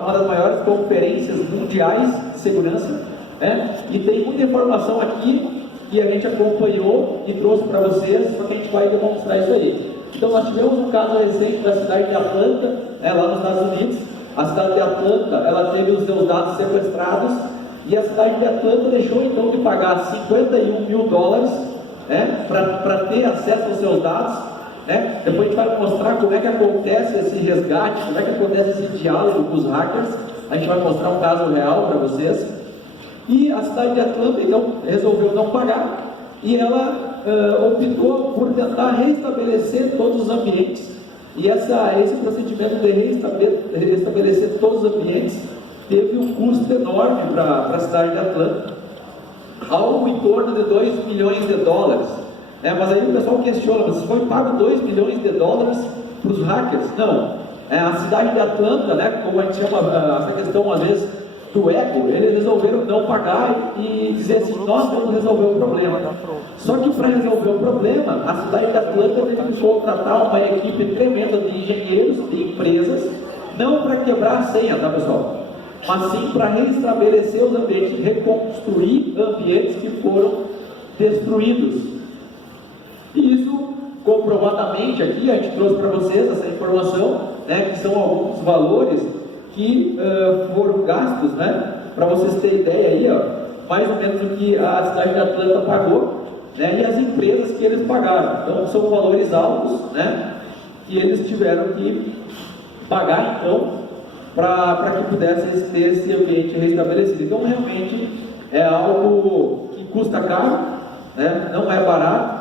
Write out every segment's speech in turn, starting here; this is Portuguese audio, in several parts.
uma das maiores conferências mundiais de segurança, né? E tem muita informação aqui que a gente acompanhou e trouxe para vocês, só que a gente vai demonstrar isso aí. Então nós tivemos um caso recente da cidade de Atlanta, né, lá nos Estados Unidos. A cidade de Atlanta, ela teve os seus dados sequestrados, e a cidade de Atlanta deixou então de pagar $51 mil, né, para ter acesso aos seus dados, né? Depois a gente vai mostrar como é que acontece esse resgate, como é que acontece esse diálogo com os hackers. A gente vai mostrar um caso real para vocês. E a cidade de Atlanta então resolveu não pagar, e ela optou por tentar restabelecer todos os ambientes. E esse procedimento de restabelecer todos os ambientes teve um custo enorme para a cidade de Atlanta, algo em torno de $2 milhões. Mas aí o pessoal questiona, mas foi pago $2 milhões para os hackers? Não. A cidade de Atlanta, né, como a gente chama essa questão às vezes do ego, eles resolveram não pagar e dizer assim, nós vamos resolver o problema. Só que para resolver o problema, a cidade de Atlanta teve que contratar uma equipe tremenda de engenheiros, de empresas, não para quebrar a senha, tá pessoal? Mas sim para restabelecer os ambientes, reconstruir ambientes que foram destruídos. E isso, comprovadamente aqui, a gente trouxe para vocês essa informação, né, que são alguns valores que foram gastos, né, para vocês terem ideia aí, ó, mais ou menos o que a cidade de Atlanta pagou, né, e as empresas que eles pagaram. Então são valores altos, né, que eles tiveram que pagar então para que pudessem ter esse ambiente restabelecido. Então realmente é algo que custa caro, né, não é barato,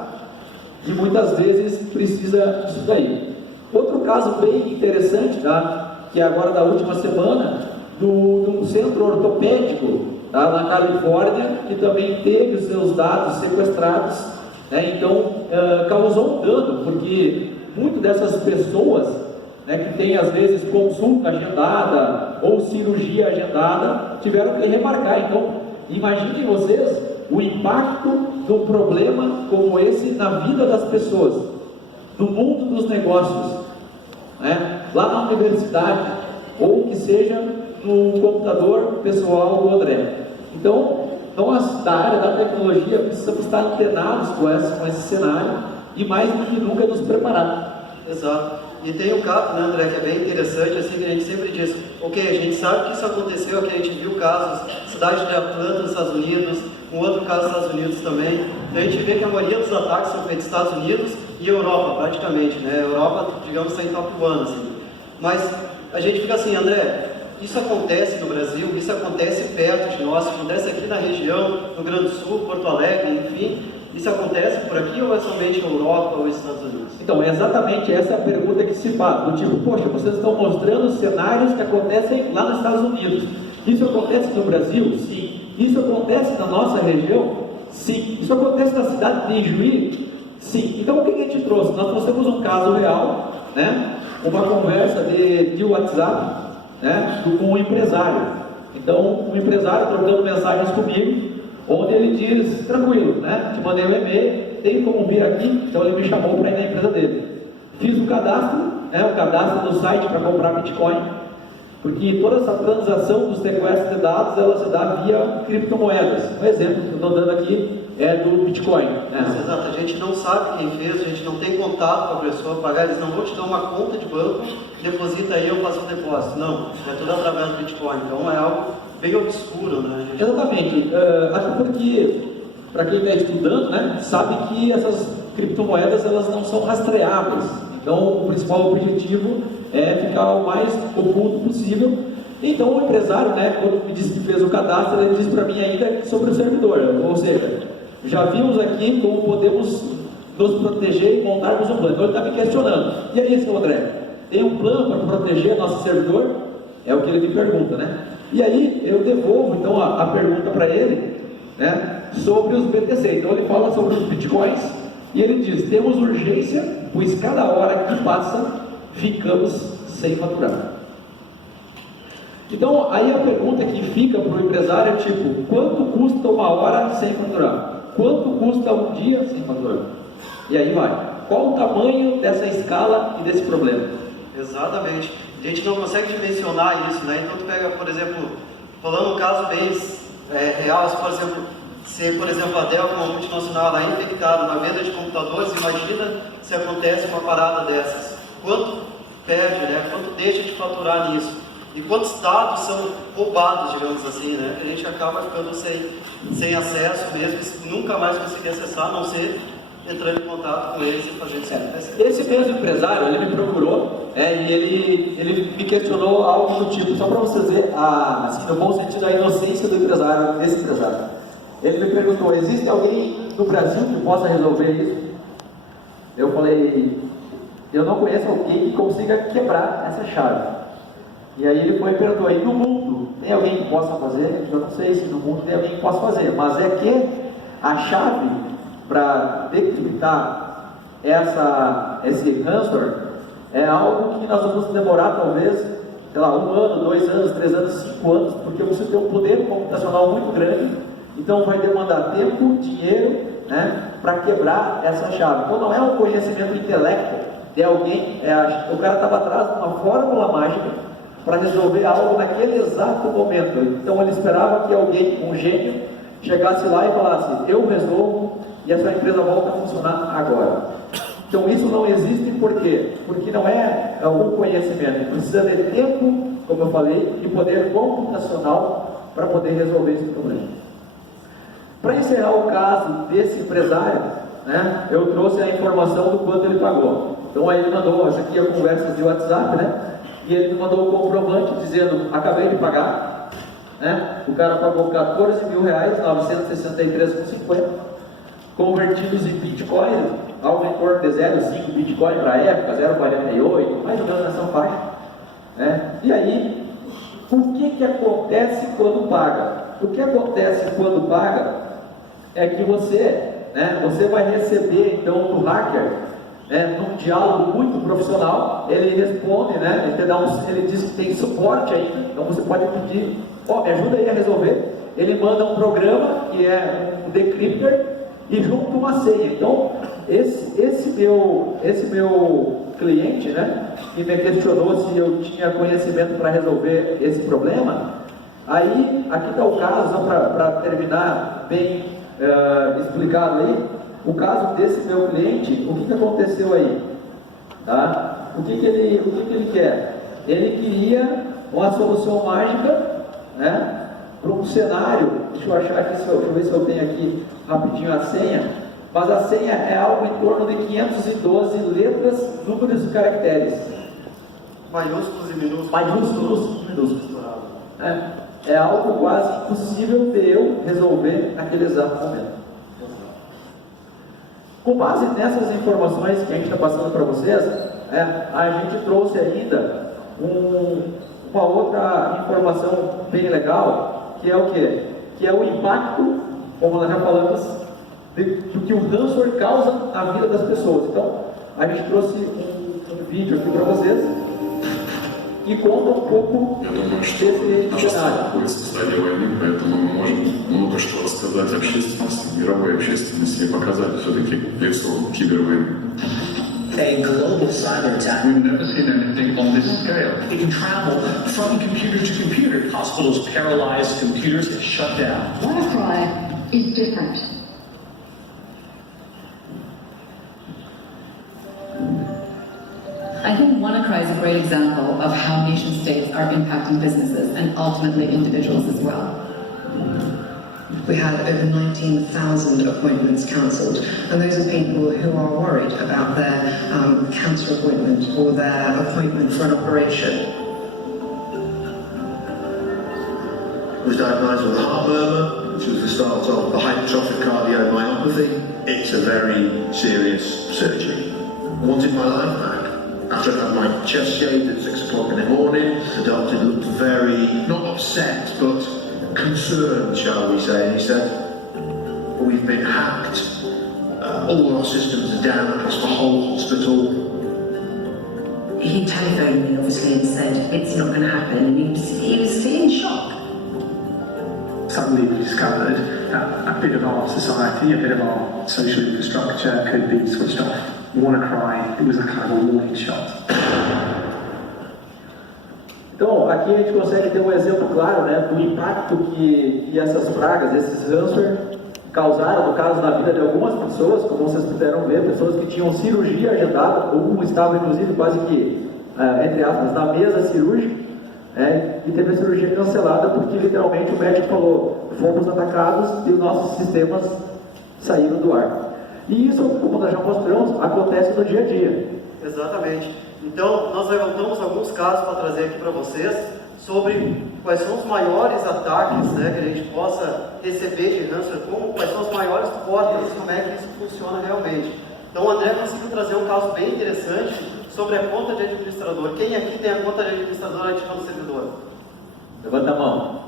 e muitas vezes precisa disso daí. Outro caso bem interessante, tá? Que é agora da última semana, do centro ortopédico, tá? Na Califórnia, que também teve os seus dados sequestrados, né? Então causou um dano, porque muitas dessas pessoas, né, que tem às vezes consulta agendada ou cirurgia agendada, tiveram que remarcar. Então imaginem vocês o impacto de um problema como esse na vida das pessoas, no mundo dos negócios, né? Lá na universidade, ou que seja no computador pessoal do André. Então, nós da área da tecnologia precisamos estar antenados com esse cenário e mais do que nunca nos preparar. Exato. E tem um caso, né, André, que é bem interessante, assim, que a gente sempre diz, ok, a gente sabe que isso aconteceu, aqui a gente viu casos, cidade de Atlanta nos Estados Unidos, um outro caso nos Estados Unidos também. Então a gente vê que a maioria dos ataques são feitos nos Estados Unidos e Europa, praticamente, né? A Europa, digamos, está em top 1, assim. Mas a gente fica assim, André, isso acontece no Brasil, isso acontece perto de nós, acontece aqui na região, no Rio Grande do Sul, Porto Alegre, enfim. Isso acontece por aqui ou é somente na Europa ou nos Estados Unidos? Então, é exatamente essa a pergunta que se faz, do tipo, poxa, vocês estão mostrando cenários que acontecem lá nos Estados Unidos. Isso acontece no Brasil? Sim. Isso acontece na nossa região? Sim. Isso acontece na cidade de Ijuí? Sim. Então, o que a gente trouxe? Nós trouxemos um caso real, né? Uma conversa de WhatsApp, né? Com um empresário. Então, um empresário trocando mensagens comigo, onde ele diz, tranquilo, né? Te mandei um e-mail, tem como vir aqui? Então ele me chamou para ir na empresa dele. Fiz o cadastro, né? O cadastro no site para comprar Bitcoin, porque toda essa transação do sequestro de dados, ela se dá via criptomoedas. Um exemplo que eu estou dando aqui é do Bitcoin, né? Exato, a gente não sabe quem fez, a gente não tem contato com a pessoa, pagar, eles não vão te dar uma conta de banco, deposita aí, eu faço o depósito. Não, é tudo através do Bitcoin, então é algo bem obscuro, né? Exatamente, até porque, para quem está estudando, né, sabe que essas criptomoedas, elas não são rastreáveis. Então, o principal objetivo é ficar o mais oculto possível. Então, o empresário, né, quando me disse que fez o cadastro, ele disse para mim ainda sobre o servidor, ou seja, já vimos aqui como podemos nos proteger e montarmos um plano. Então, ele está me questionando, e aí, seu André, tem um plano para proteger nosso servidor? É o que ele me pergunta, né? E aí, eu devolvo, então, a pergunta para ele, né, sobre os BTC. Então, ele fala sobre os Bitcoins, e ele diz, temos urgência, pois cada hora que passa, ficamos sem faturar. Então, aí a pergunta que fica para o empresário é tipo, quanto custa uma hora sem faturar? Quanto custa um dia sem faturar? E aí vai. Qual o tamanho dessa escala e desse problema? Exatamente. a gente não consegue dimensionar isso, né? Então tu pega, por exemplo, falando um caso bem real, se por exemplo a Dell, uma multinacional, ela é infectada na venda de computadores, imagina se acontece uma parada dessas. Quanto perde, né? Quanto deixa de faturar nisso? E quantos dados são roubados, digamos assim, né? Que a gente acaba ficando sem acesso mesmo, nunca mais conseguir acessar, a não ser entrando em contato com eles e fazendo isso acontecer. Esse mesmo empresário, ele me procurou e ele me questionou algo do tipo, só para vocês verem, assim, no bom sentido, a inocência do empresário, desse empresário. Ele me perguntou, existe alguém no Brasil que possa resolver isso? Eu falei, eu não conheço alguém que consiga quebrar essa chave. E aí ele foi e perguntou, e no mundo tem alguém que possa fazer? Eu não sei se no mundo tem alguém que possa fazer, mas é que a chave para decriptar esse ransomware é algo que nós vamos demorar talvez, sei lá, 1 ano, 2 anos, 3 anos, 5 anos, porque você tem um poder computacional muito grande, então vai demandar tempo, dinheiro, né, para quebrar essa chave. Então não é um conhecimento intelecto de alguém, o cara estava atrás de uma fórmula mágica para resolver algo naquele exato momento. Então ele esperava que alguém, um gênio, chegasse lá e falasse, eu resolvo e a sua empresa volta a funcionar agora. Então isso não existe por quê? Porque não é algum conhecimento, precisa de tempo, como eu falei, e poder computacional para poder resolver esse problema. Para encerrar o caso desse empresário, né, eu trouxe a informação do quanto ele pagou. Então aí ele mandou, essa aqui é a conversa de WhatsApp, né? E ele me mandou o comprovante dizendo, acabei de pagar, né? O cara pagou R$14 mil, 963,50, convertidos em Bitcoin, algo em torno de 0,5 Bitcoin para a época, 0,48, mais ou menos nessa faixa, né? E aí, o que acontece quando paga? O que acontece quando paga é que você vai receber então do hacker, num diálogo muito profissional, ele responde, né, ele diz que tem suporte ainda, então você pode pedir, me ajuda aí a resolver. Ele manda um programa que é um decryptor e junto uma senha. Então esse meu cliente, né, que me questionou se eu tinha conhecimento para resolver esse problema, aí aqui está o caso, só para terminar bem explicado aí. O caso desse meu cliente, o que aconteceu aí? Tá? O que ele quer? Ele queria uma solução mágica, né, para um cenário. Deixa eu achar aqui, deixa eu ver se eu tenho aqui rapidinho a senha. Mas a senha é algo em torno de 512 letras, números e caracteres. Maiúsculos e minúsculos. Maiúsculos e minúsculos. É algo quase impossível de eu resolver naquele exato momento. Com base nessas informações que a gente está passando para vocês, a gente trouxe ainda uma outra informação bem legal, que é o quê? Que é o impacto, como nós já falamos, do que o ransomware causa na vida das pessoas. Então, a gente trouxe um vídeo aqui para vocês que conta um pouco desse cenário. Поэтому мы можем много что рассказать общественности, мировой общественности и показать все-таки лицо кибервойны. A global cyber attack. We've never seen anything on this scale. It can travel from computer to computer. Hospitals paralyzed, computers get shut down. WannaCry is different. I think WannaCry is a great example of how nation states are impacting businesses and ultimately individuals as well. We had over 19,000 appointments cancelled, and those are people who are worried about their cancer appointment or their appointment for an operation. I was diagnosed with a heart murmur, which was the start of the hypertrophic cardiomyopathy. It's a very serious surgery. I wanted my life back. After I had my chest shaved at 6 o'clock in the morning, the doctor looked very, not upset, but concerned, shall we say, and he said, we've been hacked, all our systems are down across the whole hospital. He telephoned me, obviously, and said, it's not going to happen, and he was in shock. Suddenly we discovered that a bit of our society, a bit of our social infrastructure could be switched off. WannaCry, it was a kind of a warning shot. Então, aqui a gente consegue ter um exemplo claro, né, do impacto que essas pragas, esses ransomware, causaram, no caso, na vida de algumas pessoas, como vocês puderam ver, pessoas que tinham cirurgia agendada, ou estavam, inclusive, quase que, entre aspas, na mesa cirúrgica, e teve a cirurgia cancelada porque, literalmente, o médico falou, fomos atacados e os nossos sistemas saíram do ar. E isso, como nós já mostramos, acontece no dia a dia. Exatamente. Então, nós levantamos alguns casos para trazer aqui para vocês sobre quais são os maiores ataques, né, que a gente possa receber de ransomware, quais são as maiores portas, como é que isso funciona realmente. Então, o André conseguiu trazer um caso bem interessante sobre a conta de administrador. Quem aqui tem a conta de administrador ativa no servidor? Levanta a mão.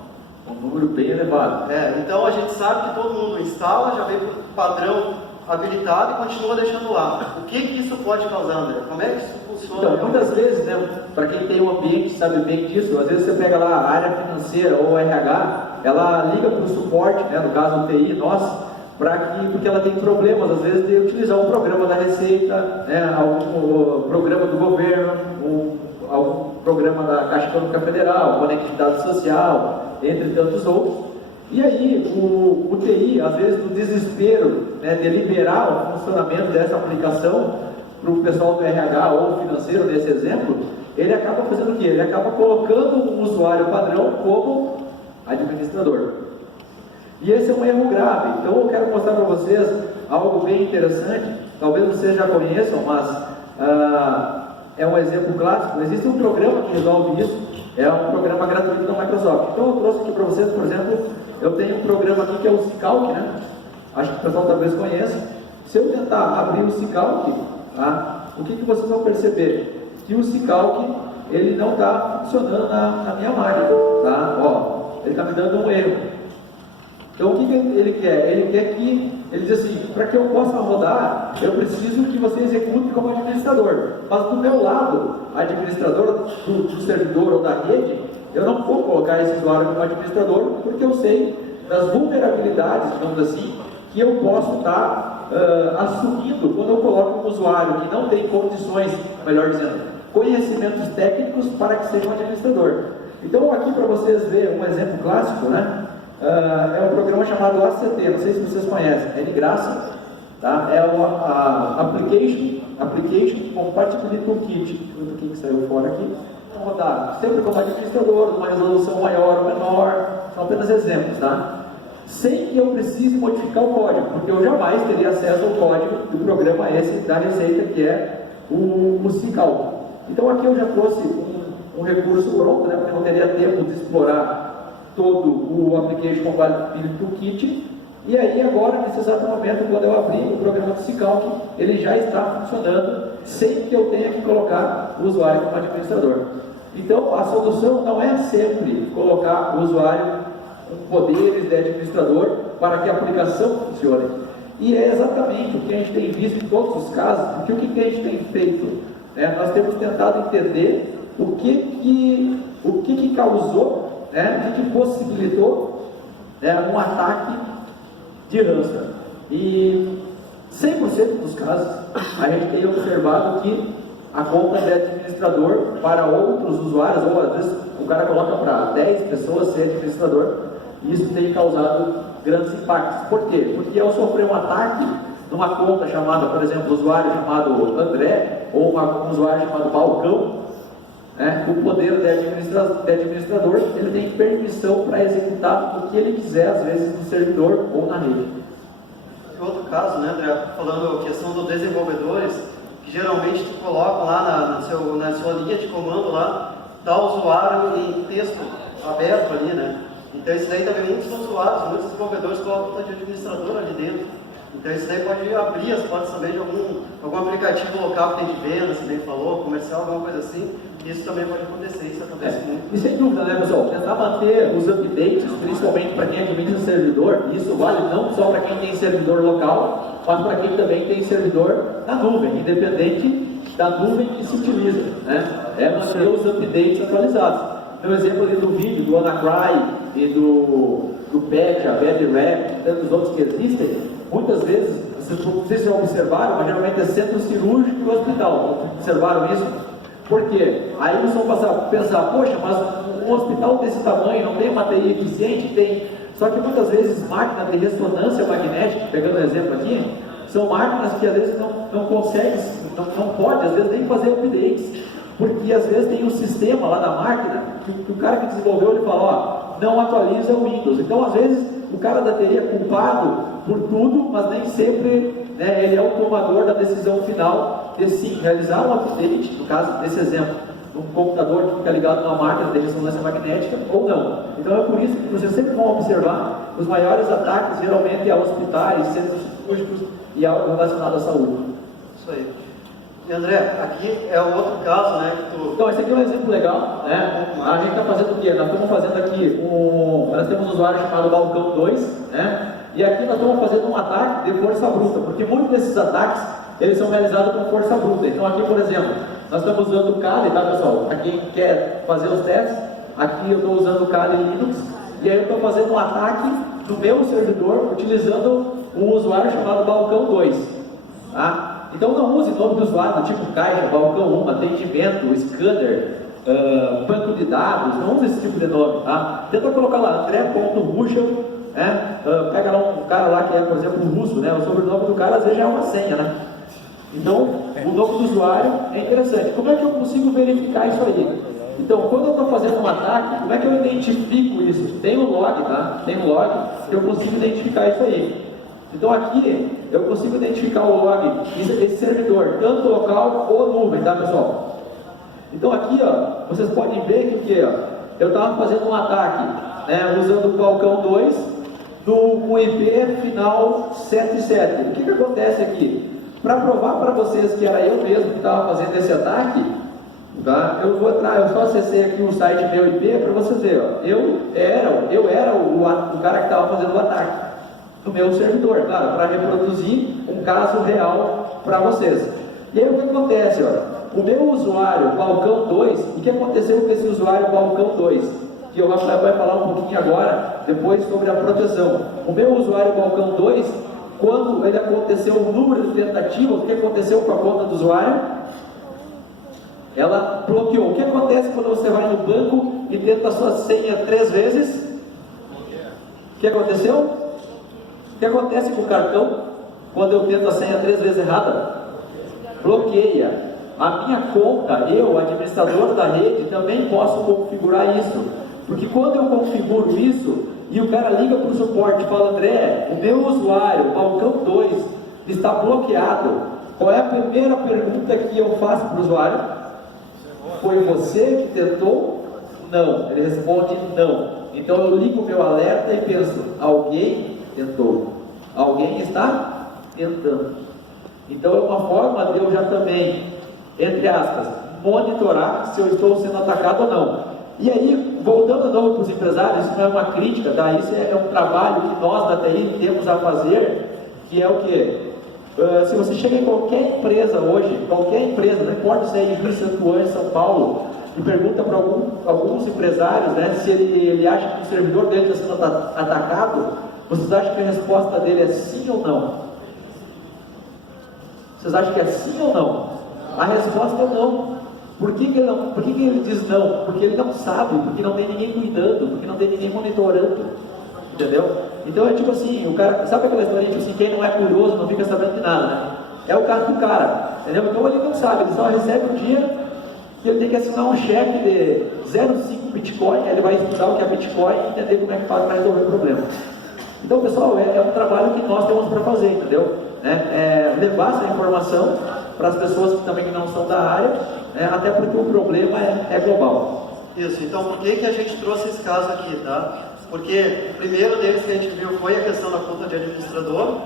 Um número bem elevado. Então, a gente sabe que todo mundo instala, já vem por padrão habilitado e continua deixando lá. O que isso pode causar, André? Como é que isso funciona? Então, muitas vezes, né, para quem tem um ambiente sabe bem disso, às vezes você pega lá a área financeira ou RH, ela liga para o suporte, né, no caso o TI, porque ela tem problemas, às vezes, de utilizar um programa da Receita, né, algum programa do governo, algum programa da Caixa Econômica Federal, Conectividade Social, entre tantos outros. E aí, o TI, às vezes, no desespero, né, de liberar o funcionamento dessa aplicação para o pessoal do RH ou financeiro, nesse exemplo, ele acaba fazendo o quê? Ele acaba colocando um usuário padrão como administrador. E esse é um erro grave. Então, eu quero mostrar para vocês algo bem interessante. Talvez vocês já conheçam, mas é um exemplo clássico. Existe um programa que resolve isso. É um programa gratuito da Microsoft. Então, eu trouxe aqui para vocês, por exemplo, eu tenho um programa aqui que é o Cicalc, né? Acho que o pessoal talvez conheça. Se eu tentar abrir o Cicalc, o que vocês vão perceber? Que o Cicalc, ele não está funcionando na minha máquina, tá? Ó, ele está me dando um erro. Então, o que ele quer? Ele quer que, ele diz assim, para que eu possa rodar, eu preciso que você execute como administrador. Mas do meu lado, administrador do servidor ou da rede, eu não vou colocar esse usuário como administrador, porque eu sei das vulnerabilidades, digamos assim, que eu posso estar assumindo quando eu coloco um usuário que não tem condições, melhor dizendo, conhecimentos técnicos para que seja um administrador. Então, aqui para vocês verem um exemplo clássico, né? É um programa chamado ACT, não sei se vocês conhecem, é de graça, tá? É o Application Compatibility Toolkit, o que saiu fora aqui. Vamos rodar sempre como administrador, uma resolução maior ou menor, são apenas exemplos, tá? Sem que eu precise modificar o código, porque eu jamais teria acesso ao código do programa esse da Receita, que é o Cicalc. Então aqui eu já trouxe um recurso pronto, né, porque eu não teria tempo de explorar todo o Application Compatibility Toolkit. E aí agora, nesse exato momento, quando eu abrir o programa do Cicalc, ele já está funcionando sem que eu tenha que colocar o usuário como administrador. Então, a solução não é sempre colocar o usuário com poderes de administrador para que a aplicação funcione. E é exatamente o que a gente tem visto em todos os casos, porque o que a gente tem feito? Nós temos tentado entender o que causou, o que possibilitou um ataque de ransomware. E 100% dos casos, a gente tem observado que a conta de administrador para outros usuários, ou às vezes o cara coloca para 10 pessoas ser administrador, e isso tem causado grandes impactos. Por quê? Porque ao sofrer um ataque numa conta chamada, por exemplo, usuário chamado André, ou um usuário chamado Balcão, o poder de administrador, ele tem permissão para executar o que ele quiser, às vezes no servidor ou na rede. Outro caso, né, André, falando a questão dos desenvolvedores, que geralmente tu coloca lá na sua linha de comando lá, tá o usuário em texto aberto ali, né? Então isso daí também muitos usuários, muitos desenvolvedores colocam de administrador ali dentro. Então isso daí pode abrir as portas também de algum aplicativo local que tem de venda, se bem falou, comercial, alguma coisa assim. Isso também pode acontecer, isso acontece muito. E sem dúvida, né, pessoal? Tentar manter os updates, principalmente para quem administra servidor, isso vale não só para quem tem servidor local, mas para quem também tem servidor na nuvem, independente da nuvem que se utiliza, né? Manter os updates atualizados. Tem um exemplo ali do vídeo, do WannaCry e do Petya, BadRap, e tantos outros que existem. Muitas vezes, vocês já observaram, mas geralmente é centro cirúrgico e hospital. Observaram isso? Por quê? Aí eles vão pensar, poxa, mas um hospital desse tamanho não tem uma TI eficiente? Tem. Só que muitas vezes máquinas de ressonância magnética, pegando um exemplo aqui, são máquinas que às vezes não conseguem, não pode, às vezes nem fazer updates, porque às vezes tem um sistema lá da máquina que o cara que desenvolveu, ele fala, ó, não atualiza o Windows. Então às vezes o cara da TI é culpado por tudo, mas nem sempre, né, ele é o tomador da decisão final de sim, realizar um update, no caso desse exemplo, um computador que fica ligado numa máquina de ressonância magnética ou não. Então é por isso que vocês sempre vão observar os maiores ataques geralmente a hospitais, centros cirúrgicos e algo relacionado à saúde. Isso aí. E André, aqui é um outro caso, né, que tu... Então esse aqui é um exemplo legal, né? A gente está fazendo o quê? Nós estamos fazendo aqui nós temos um usuário chamado Balcão 2, né? E aqui nós estamos fazendo um ataque de força bruta, porque muitos desses ataques eles são realizados com força bruta. Então aqui, por exemplo, nós estamos usando o Kali, tá pessoal? Para quem quer fazer os testes, aqui eu estou usando o Kali Linux, e aí eu estou fazendo um ataque no meu servidor utilizando um usuário chamado Balcão 2, tá? Então não use nome do usuário do tipo caixa, balcão 1, atendimento, scanner, banco de dados, não use esse tipo de nome, tá? Tenta colocar lá André.Ruschel, né? Pega lá um cara lá que é, por exemplo, russo, né? O sobrenome do cara às vezes já é uma senha, né? Então, o nome do usuário é interessante. Como é que eu consigo verificar isso aí? Então, quando eu estou fazendo um ataque, como é que eu identifico isso? Tem um log, tá? Tem um log que eu consigo identificar isso aí. Então aqui eu consigo identificar o log desse servidor, tanto local ou nuvem, tá pessoal? Então aqui, ó, vocês podem ver que ó, eu estava fazendo um ataque, né, usando o Balcão 2 no IP final 77. O que acontece aqui? Para provar para vocês que era eu mesmo que estava fazendo esse ataque, tá? Eu só acessei aqui o site meu IP para vocês verem, ó, eu era o cara que estava fazendo o ataque no meu servidor, claro, para reproduzir um caso real para vocês. E aí o que acontece, ó, o meu usuário Balcão 2, o que aconteceu com esse usuário Balcão 2? Que o Rafael vai falar um pouquinho agora, depois sobre a proteção. O meu usuário Balcão 2, quando ele aconteceu o número de tentativas, o que aconteceu com a conta do usuário? Ela bloqueou. O que acontece quando você vai no banco e tenta a sua senha 3 vezes? O que aconteceu? O que acontece com o cartão quando eu tento a senha 3 vezes errada? Bloqueia. A minha conta, eu, administrador da rede, também posso configurar isso. Porque quando eu configuro isso e o cara liga para o suporte e fala, André, o meu usuário, Balcão 2, está bloqueado, qual é a primeira pergunta que eu faço para o usuário? Foi você que tentou? Não. Ele responde não. Então eu ligo o meu alerta e penso, alguém tentou. Alguém está tentando. Então é uma forma de eu já também, entre aspas, monitorar se eu estou sendo atacado ou não. E aí, voltando de novo para os empresários, isso não é uma crítica, tá? Isso é um trabalho que nós da TI temos a fazer, que é o quê? Se você chega em qualquer empresa hoje, qualquer empresa, não importa se é em Rio, Santo Ângelo, São Paulo, e pergunta para alguns empresários, né, se ele acha que o servidor dele está sendo atacado, vocês acham que a resposta dele é sim ou não? Vocês acham que é sim ou não? A resposta é não. Por que ele diz não? Porque ele não sabe, porque não tem ninguém cuidando, porque não tem ninguém monitorando. Entendeu? Então é tipo assim, o cara, sabe aquela história, tipo assim, quem não é curioso não fica sabendo de nada, né? É o caso do cara, entendeu? Então ele não sabe, ele só recebe o dia que ele tem que assinar um cheque de 0,5 Bitcoin, aí ele vai estudar o que é Bitcoin e entender como é que faz para resolver o problema. Então, pessoal, é um trabalho que nós temos para fazer, entendeu? Levar essa informação para as pessoas que também não são da área, até porque o problema é global. Isso, então por que a gente trouxe esse caso aqui, tá? Porque o primeiro deles que a gente viu foi a questão da conta de administrador,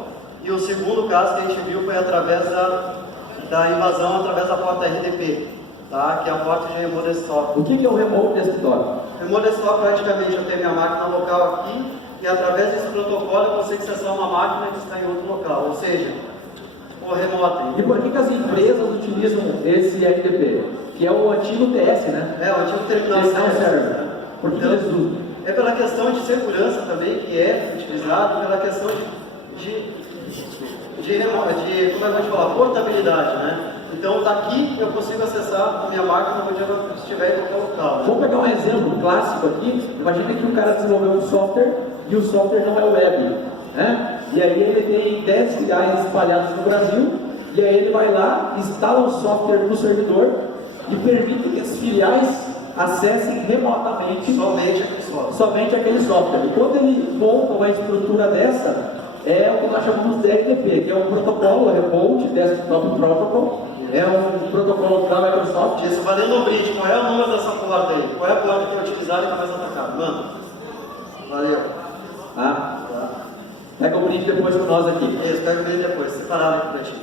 e o segundo caso que a gente viu foi através da invasão através da porta RDP, tá? Que é a porta de Remote Desktop. O que é o Remote Desktop? Remote Desktop, praticamente, eu tenho minha máquina local aqui, e através desse protocolo eu consigo acessar uma máquina que está em outro local, ou seja, o remote. E por que as empresas utilizam esse RDP? Que é o antigo TS, né? É, o antigo terminal server. Por que eles usam? É pela questão de segurança também, que é utilizado, pela questão de como é que a gente fala, portabilidade, né? Então daqui eu consigo acessar a minha máquina onde eu estiver em qualquer local. Vamos pegar um exemplo clássico aqui. Imagina que o cara desenvolveu um software e o software não é web, né? E aí ele tem 10 filiais espalhadas no Brasil, e aí ele vai lá, instala o software no servidor e permite que as filiais acessem remotamente somente aquele software. E quando ele monta uma estrutura dessa, é o que nós chamamos de RDP, que é um protocolo, Remote Desktop Protocol, é um protocolo da Microsoft. Isso, valendo o bridge, qual é o número dessa porta aí? Qual é a porta que é utilizada e que é mais atacada? Manda. Valeu. Pega o bridge depois com nós aqui. Isso, pega o bridge depois, separado aqui pra ti.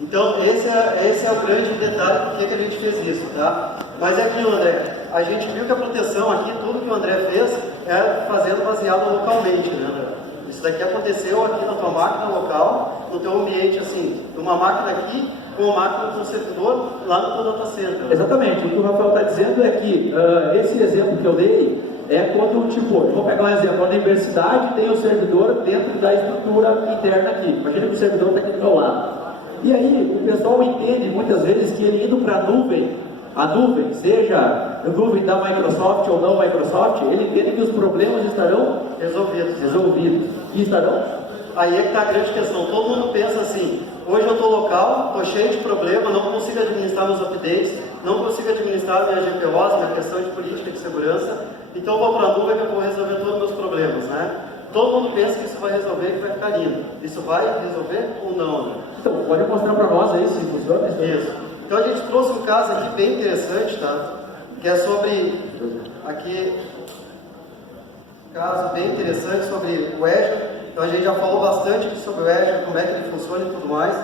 Então, esse é o grande detalhe por que a gente fez isso, tá? Mas é aquilo, André, a gente viu que a proteção aqui, tudo que o André fez, é fazendo baseado localmente, né, André? Isso daqui aconteceu aqui na tua máquina local, no teu ambiente, assim, numa máquina aqui, com uma máquina com servidor lá no teu data center. Exatamente, o que o Rafael está dizendo é que esse exemplo que eu dei é quando, tipo, eu vou pegar um exemplo, a universidade tem o servidor dentro da estrutura interna aqui. Imagina que o servidor está aqui do meu lado. E aí, o pessoal entende muitas vezes que ele indo para a nuvem, seja a nuvem da Microsoft ou não Microsoft, ele entende que os problemas estarão resolvidos. E estarão? Aí é que está a grande questão. Todo mundo pensa assim, hoje eu estou local, estou cheio de problema, não consigo administrar meus updates, não consigo administrar minha GPOs, minha questão de política de segurança, então eu vou para a nuvem que eu vou resolver todos os meus problemas, né? Todo mundo pensa que isso vai resolver e que vai ficar lindo. Isso vai resolver ou não? Né? Então, pode mostrar para nós aí se funciona? Isso. Então a gente trouxe um caso aqui bem interessante, tá? Que é sobre, aqui, um caso bem interessante sobre o Azure. Então a gente já falou bastante sobre o Azure, como é que ele funciona e tudo mais.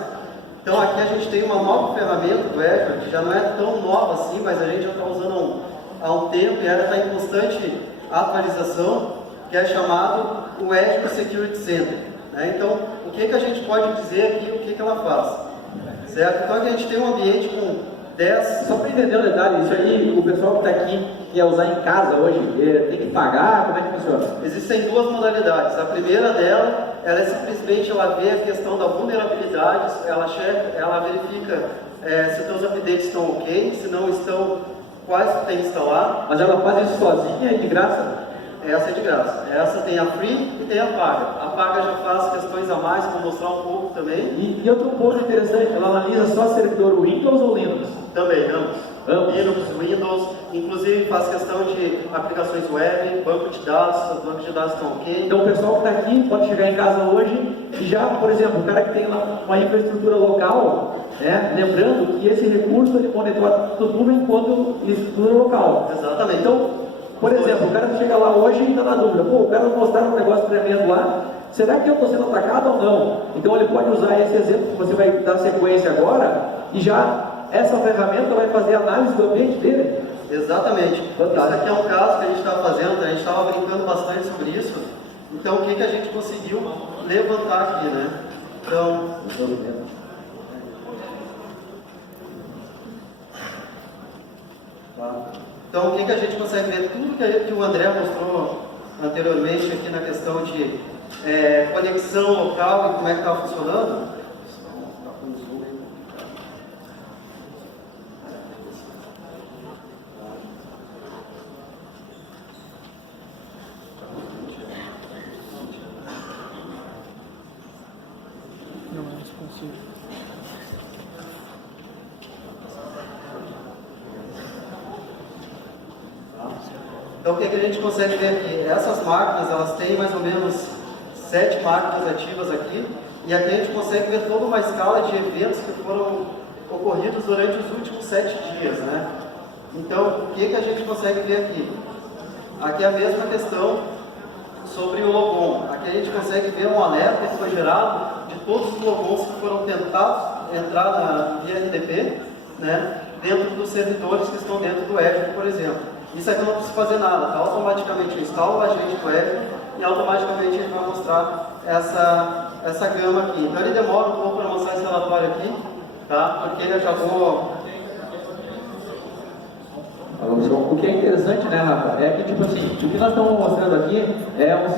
Então aqui a gente tem uma nova ferramenta do Azure, que já não é tão nova assim, mas a gente já está usando há um tempo e ela está em constante atualização, que é chamado o Azure Security Center. Né? Então, o que a gente pode dizer aqui, o que ela faz? Certo? Então aqui a gente tem um ambiente com 10... Só para entender o detalhe, isso aí, o pessoal que está aqui, que quer usar em casa hoje, tem que pagar? Como é que funciona? Existem duas modalidades. A primeira dela, ela é simplesmente, ela vê a questão da vulnerabilidade, ela verifica se os teus updates estão ok, se não estão, quais tu tem que instalar. Mas ela faz isso sozinha e de graça? Essa é de graça. Essa tem a free e tem a paga. A paga já faz questões a mais, vou mostrar um pouco também. E outro ponto interessante, ela analisa só servidor Windows ou Linux? Também, ambos. Linux, Windows, inclusive faz questão de aplicações web, banco de dados estão ok. Então o pessoal que está aqui pode chegar em casa hoje e já, por exemplo, o cara que tem lá uma infraestrutura local, né, lembrando que esse recurso ele monitora tudo enquanto estrutura local. Exatamente. Então, por exemplo, o cara chega lá hoje e está na dúvida, pô, o cara mostraram um negócio tremendo lá, será que eu estou sendo atacado ou não? Então ele pode usar esse exemplo que você vai dar sequência agora e já essa ferramenta vai fazer análise do ambiente dele. Exatamente. Fantástico. Isso aqui é um caso que a gente estava fazendo, a gente estava brincando bastante sobre isso. Então, o que a gente conseguiu levantar aqui, né? Então, o que a gente consegue ver? Tudo que o André mostrou anteriormente aqui na questão de conexão local e como é que está funcionando. Então, o que a gente consegue ver aqui? Essas máquinas, elas têm mais ou menos 7 máquinas ativas aqui, e aqui a gente consegue ver toda uma escala de eventos que foram ocorridos durante os últimos 7 dias, né? Então, o que a gente consegue ver aqui? Aqui é a mesma questão sobre o logon. Aqui a gente consegue ver um alerta que foi gerado de todos os logons que foram tentados entrar via RDP, né? Dentro dos servidores que estão dentro do Azure, por exemplo. Isso aqui não precisa fazer nada, tá? Automaticamente eu instalo o agente do Azure e automaticamente ele vai mostrar essa gama aqui. Então ele demora um pouco para mostrar esse relatório aqui, tá? Porque eu já vou... O que é interessante, né, Rafa, é que, tipo assim, o que nós estamos mostrando aqui é um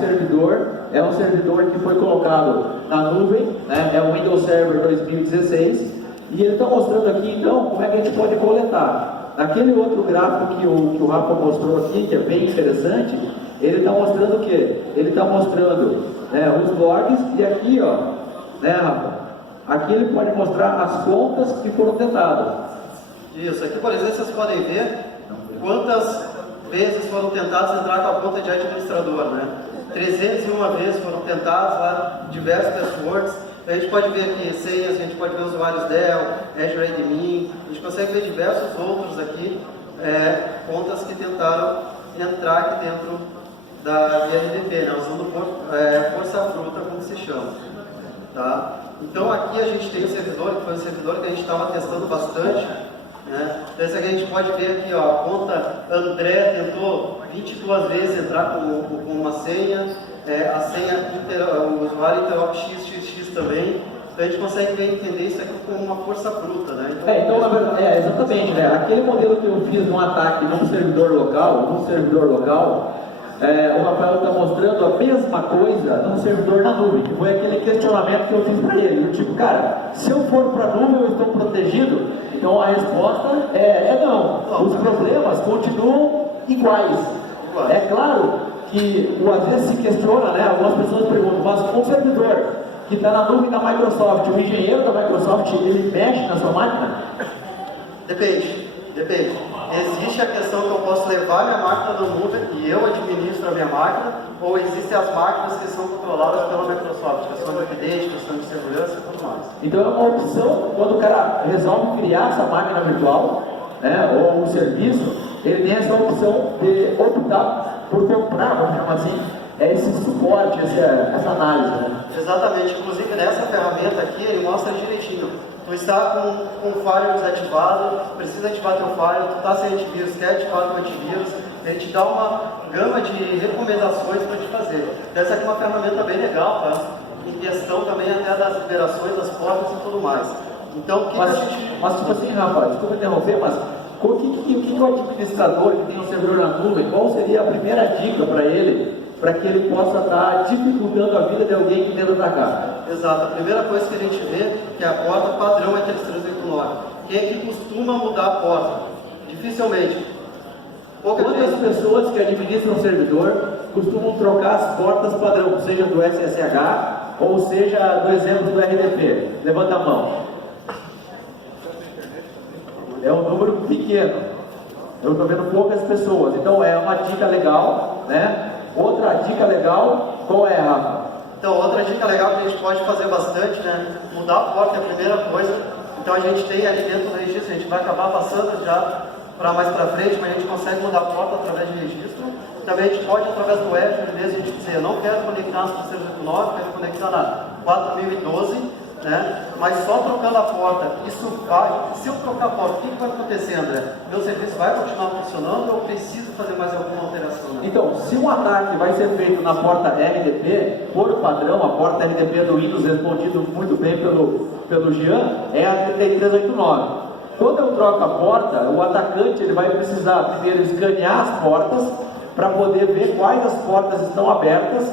servidor que foi colocado na nuvem, né, é o Windows Server 2016, E ele está mostrando aqui, então, como é que a gente pode coletar. Naquele outro gráfico que o Rafa mostrou aqui, que é bem interessante, ele está mostrando o quê? Ele está mostrando os logs, e aqui, ó, né, Rafa? Aqui ele pode mostrar as contas que foram tentadas. Isso, aqui, por exemplo, vocês podem ver quantas vezes foram tentados entrar com a conta de administrador, né? 301 vezes foram tentados lá, diversos passwords. A gente pode ver aqui senhas, a gente pode ver usuários Dell, Azure Admin, a gente consegue ver diversos outros aqui, contas que tentaram entrar aqui dentro da RDP, né? Usando força bruta, como se chama. Tá? Então aqui a gente tem o servidor, que foi um servidor que a gente estava testando bastante. Né? Então esse aqui a gente pode ver aqui, ó, a conta André tentou 22 vezes entrar com uma senha, a senha o usuário interop XXX também. Então a gente consegue entender isso aqui como uma força bruta, né? Então na verdade, exatamente, né? Aquele modelo que eu fiz num ataque num servidor local, o Rafael está mostrando a mesma coisa num servidor na nuvem, que foi aquele questionamento que eu fiz para ele. Eu tipo, cara, se eu for para a nuvem eu estou protegido? Então a resposta é não. Os problemas continuam iguais. É claro que às vezes se questiona, né? Algumas pessoas perguntam, mas um servidor que está na nuvem da Microsoft, o engenheiro da Microsoft, ele mexe na sua máquina? Depende. Existe a questão que eu posso levar minha máquina na nuvem e eu administro a minha máquina, ou existem as máquinas que são controladas pela Microsoft, questão de update, questão de segurança e tudo mais. Então é uma opção, quando o cara resolve criar essa máquina virtual, né, ou um serviço, ele tem essa opção de optar por comprar, vamos chamar assim, esse suporte, essa análise. Né? Exatamente, inclusive nessa ferramenta aqui ele mostra direitinho. Tu está com o firewall desativado, precisa ativar teu firewall, tu está sem antivírus, quer ativar teu antivírus, ele te dá uma gama de recomendações para te fazer. Essa aqui é uma ferramenta bem legal, tá? Em questão também até das liberações, das portas e tudo mais. Então, mas tipo assim, Rafa, desculpa interromper, mas o que o administrador que tem um servidor na nuvem, qual seria a primeira dica para ele, para que ele possa estar dificultando a vida de alguém que tenta atacar? Exato, a primeira coisa que a gente vê que a porta padrão é 3389. Quem é que costuma mudar a porta? Dificilmente. Quantas pessoas que administram o servidor costumam trocar as portas padrão, seja do SSH ou seja do exemplo do RDP? Levanta a mão. É um número pequeno. Eu estou vendo poucas pessoas. Então é uma dica legal, né? Outra dica legal, qual é, Rafa? Então, outra dica legal que a gente pode fazer bastante, né? Mudar a porta é a primeira coisa. Então, a gente tem ali dentro do registro, a gente vai acabar passando já para mais para frente, mas a gente consegue mudar a porta através de registro. Também a gente pode, através do Azure mesmo, a gente dizer, eu não quero conectar na 389, quero conectar na 4012, né? Mas só trocando a porta, isso vai. Se eu trocar a porta, o que vai acontecer, André? Meu serviço vai continuar funcionando ou eu preciso fazer mais alguma alteração? Né? Então, se um ataque vai ser feito na porta RDP, por padrão, a porta RDP do Windows, respondido muito bem pelo Jean, é a 3389. Quando eu troco a porta, o atacante ele vai precisar primeiro escanear as portas para poder ver quais as portas estão abertas.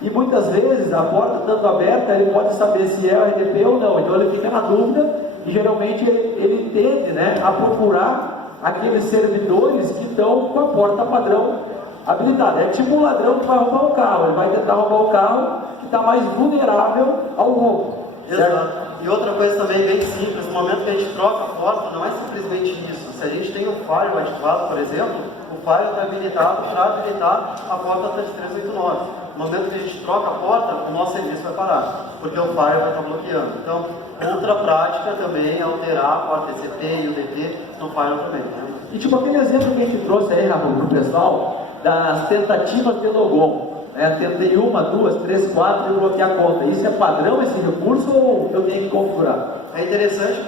E muitas vezes a porta estando aberta, ele pode saber se é o RDP ou não. Então ele fica na dúvida e geralmente ele tende, né, a procurar aqueles servidores que estão com a porta padrão habilitada. É tipo um ladrão que vai roubar um carro. Ele vai tentar roubar o carro que está mais vulnerável ao roubo. Exato. E outra coisa também bem simples, no momento que a gente troca a porta, não é simplesmente isso. Se a gente tem um firewall ativado, por exemplo, o firewall está habilitado para habilitar a porta 3389. No momento que a gente troca a porta, o nosso serviço vai parar, porque o firewall vai estar bloqueando. Então, outra prática também é alterar a porta TCP e o DP no firewall também. Né? E tipo aquele exemplo que a gente trouxe aí, Rafa, para o pessoal, das tentativas de logon. Tentei 1, 2, 3, 4 e bloquear a conta. Isso é padrão esse recurso ou eu tenho que configurar? É interessante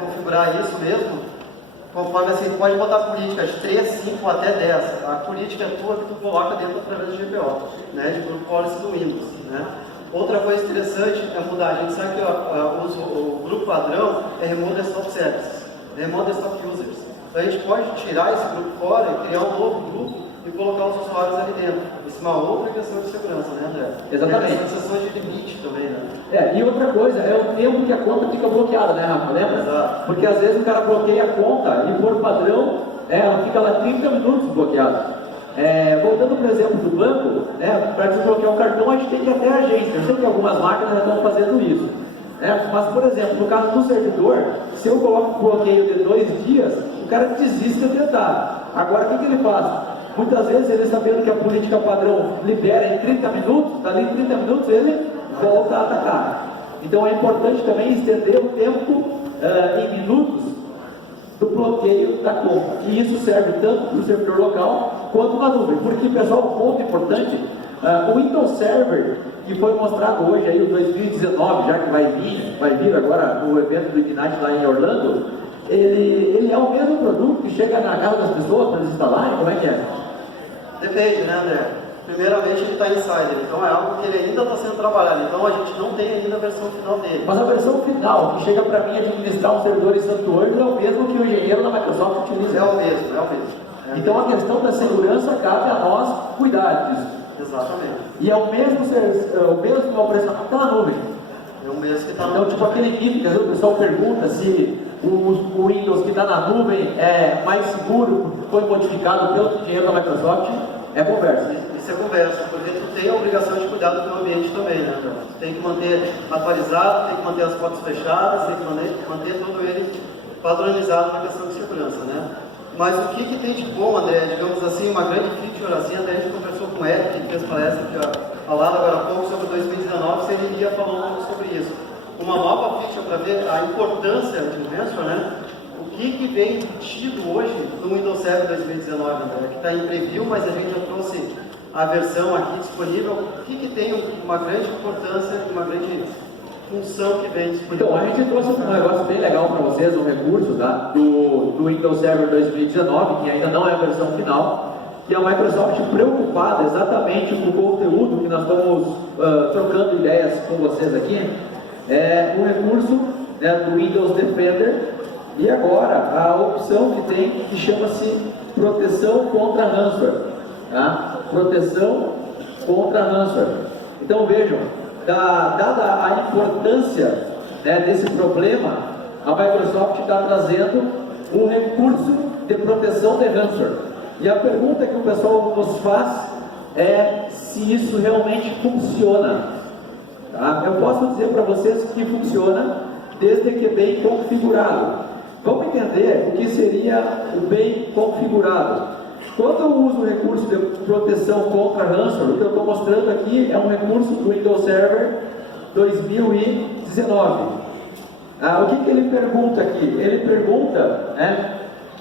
configurar isso mesmo, conforme assim, pode botar políticas de 3, 5 até 10. A política é tua que tu coloca dentro através do GPO, né, de Group Policy do Windows. Né? Outra coisa interessante é mudar. A gente sabe que o grupo padrão é Remote Desktop Services, Remote Desktop Users. Então a gente pode tirar esse grupo fora e criar um novo grupo e colocar os usuários ali dentro. Isso é uma outra questão de segurança, né, André? Exatamente. E sensações de limite também, né? E outra coisa, é o tempo que a conta fica bloqueada, né, Rafa? Lembra? Exato. Porque às vezes o cara bloqueia a conta e por padrão, ela fica lá 30 minutos bloqueada. Voltando para o exemplo do banco, né, para desbloquear o cartão a gente tem que ir até a agência. Eu sei que algumas máquinas já estão fazendo isso. Mas, por exemplo, no caso do servidor, se eu coloco um bloqueio de 2 dias, o cara desiste de tentar. Agora, o que ele faz? Muitas vezes, ele sabendo que a política padrão libera em 30 minutos, dali em 30 minutos ele volta a atacar. Então, é importante também estender o tempo em minutos do bloqueio da conta. E isso serve tanto para o servidor local quanto na nuvem. Porque, pessoal, um ponto importante, o Windows Server, que foi mostrado hoje aí, o 2019, já que vai vir agora no evento do Ignite lá em Orlando, ele é o mesmo produto que chega na casa das pessoas para eles instalarem? Como é que é? Depende, né, André? Primeiramente, ele está insider, então é algo que ele ainda está sendo trabalhado, então a gente não tem ainda a versão final dele. Mas a versão final, que chega para mim administrar um servidor em SantuArts, é o mesmo que o engenheiro da Microsoft utiliza. É o mesmo. Então a questão da segurança cabe a nós cuidar disso. Exatamente. E é o mesmo operacional que está na nuvem. É o mesmo que está na Então, tipo aquele mito que às vezes o pessoal pergunta se o Windows que está na nuvem é mais seguro porque foi modificado pelo engenheiro da Microsoft, é conversa. Isso é conversa, porque tu tem a obrigação de cuidar do teu ambiente também, né? Tu tem que manter atualizado, tem que manter as portas fechadas, tem que manter todo ele padronizado na questão de segurança, né? Mas o que tem de bom, André, digamos assim, uma grande feature assim, até a gente conversou com o Eric, que fez palestra aqui, falando agora há pouco sobre 2019, se ele iria falar um pouco sobre isso. Uma nova feature para ver a importância de Ransom, né? O que vem tido hoje no Windows Server 2019, André, que está em preview, mas a gente já trouxe a versão aqui disponível. O que tem uma grande importância, uma grande função que vem disponível? Então, a gente trouxe um negócio bem legal para vocês, um recurso do Windows Server 2019, que ainda não é a versão final, que a Microsoft, preocupada exatamente com o conteúdo que nós estamos trocando ideias com vocês aqui, é um recurso do Windows Defender, e agora a opção que tem, que chama-se proteção contra ransomware. Tá? Proteção contra ransomware. Então vejam, dada a importância desse problema, a Microsoft está trazendo um recurso de proteção de ransomware. E a pergunta que o pessoal nos faz é se isso realmente funciona. Tá? Eu posso dizer para vocês que funciona desde que bem configurado. Vamos entender o que seria o bem configurado. Quando eu uso o recurso de proteção contra ransomware, o que eu estou mostrando aqui é um recurso do Windows Server 2019. O que ele pergunta aqui? Ele pergunta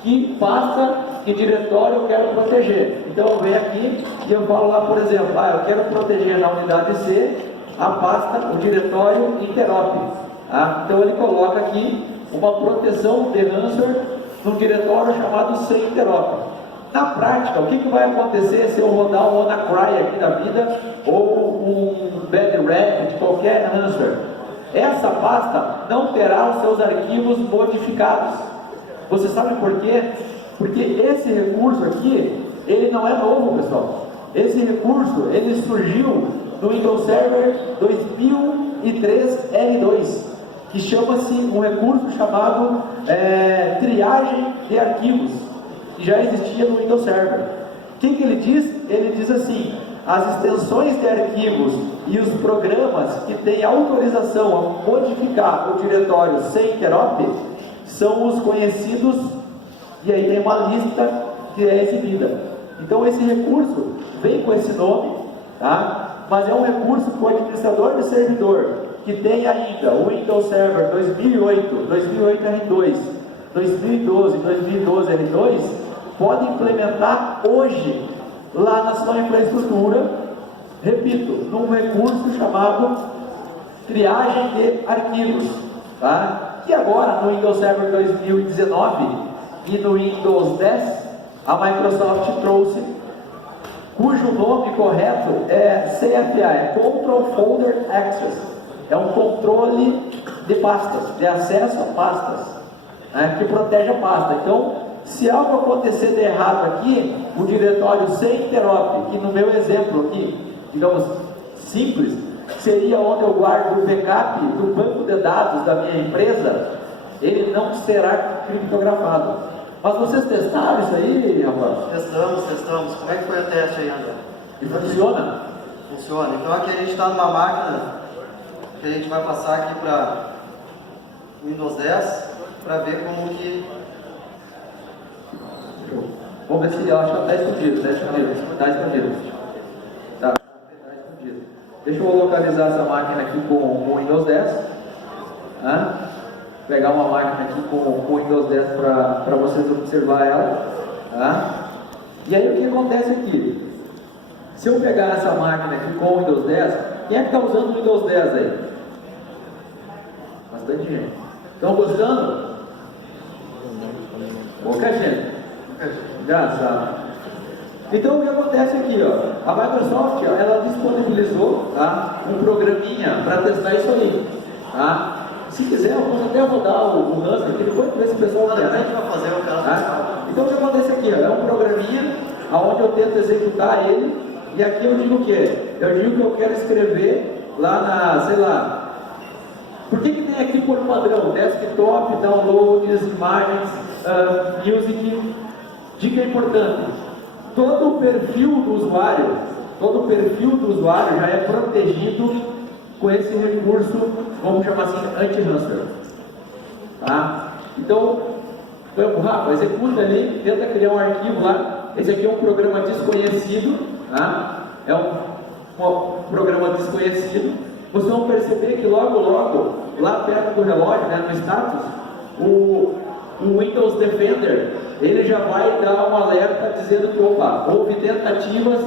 que pasta e diretório eu quero proteger. Então eu venho aqui e eu falo lá, por exemplo, eu quero proteger na unidade C a pasta, o diretório interop. Então ele coloca aqui uma proteção de ransomware num diretório chamado C interop. Na prática, o que vai acontecer se eu rodar um WannaCry aqui da vida ou um Bad Rat de qualquer ransomware? Essa pasta não terá os seus arquivos modificados. Você sabe por quê? Porque esse recurso aqui, ele não é novo, pessoal. Esse recurso, ele surgiu no Windows Server 2003 R2, que chama-se um recurso chamado triagem de arquivos, que já existia no Windows Server. O que ele diz? Ele diz assim: as extensões de arquivos e os programas que têm autorização a modificar o diretório sem interop são os conhecidos, e aí tem uma lista que é exibida. Então esse recurso vem com esse nome, tá? Mas é um recurso que o administrador de servidor que tem ainda o Windows Server 2008, 2008 R2, 2012, 2012 R2, pode implementar hoje lá na sua infraestrutura, repito, num recurso chamado triagem de arquivos, tá? E agora no Windows Server 2019 e no Windows 10, a Microsoft trouxe, cujo nome correto é CFA, é Control Folder Access, é um controle de pastas, de acesso a pastas, que protege a pasta. Então, Se algo acontecer de errado aqui, o diretório sem interop, que no meu exemplo aqui, digamos, simples, seria onde eu guardo o backup do banco de dados da minha empresa, ele não será criptografado. Mas vocês testaram isso aí, rapaz? Testamos. Como é que foi o teste aí, André? E funciona? Funciona. Então aqui a gente está numa máquina que a gente vai passar aqui para Windows 10 para ver como que... Vamos ver se eu acho que está escondido. Tá escondido. Tá escondido. Deixa eu localizar essa máquina aqui com o Windows 10. Pegar uma máquina aqui com o Windows 10 para vocês observar ela. E aí o que acontece aqui? Se eu pegar essa máquina aqui com o Windows 10, quem é que está usando o Windows 10 aí? Bastante gente. Estão gostando? Pouca gente. Engraçado. Então o que acontece aqui, ó? A Microsoft, ó, ela disponibilizou, tá, um programinha para testar isso aí, tá? Se quiser, eu posso até rodar o Ransom aqui, depois ver se o pessoal quer, A gente vai fazer o caso. tá? Então o que acontece aqui, ó, é um programinha onde eu tento executar ele, e aqui eu digo o quê? Eu digo que eu quero escrever lá na, sei lá, por que tem aqui por padrão? Desktop, downloads, imagens, music. Dica importante: todo o perfil do usuário já é protegido com esse recurso, vamos chamar assim, anti-ransomware. Tá? Então, Rafa, executa ali, tenta criar um arquivo lá. Esse aqui é um programa desconhecido, tá? É um programa desconhecido. Vocês vão perceber que logo, lá perto do relógio, né, no status, o Windows Defender, ele já vai dar um alerta dizendo que, opa, houve tentativas,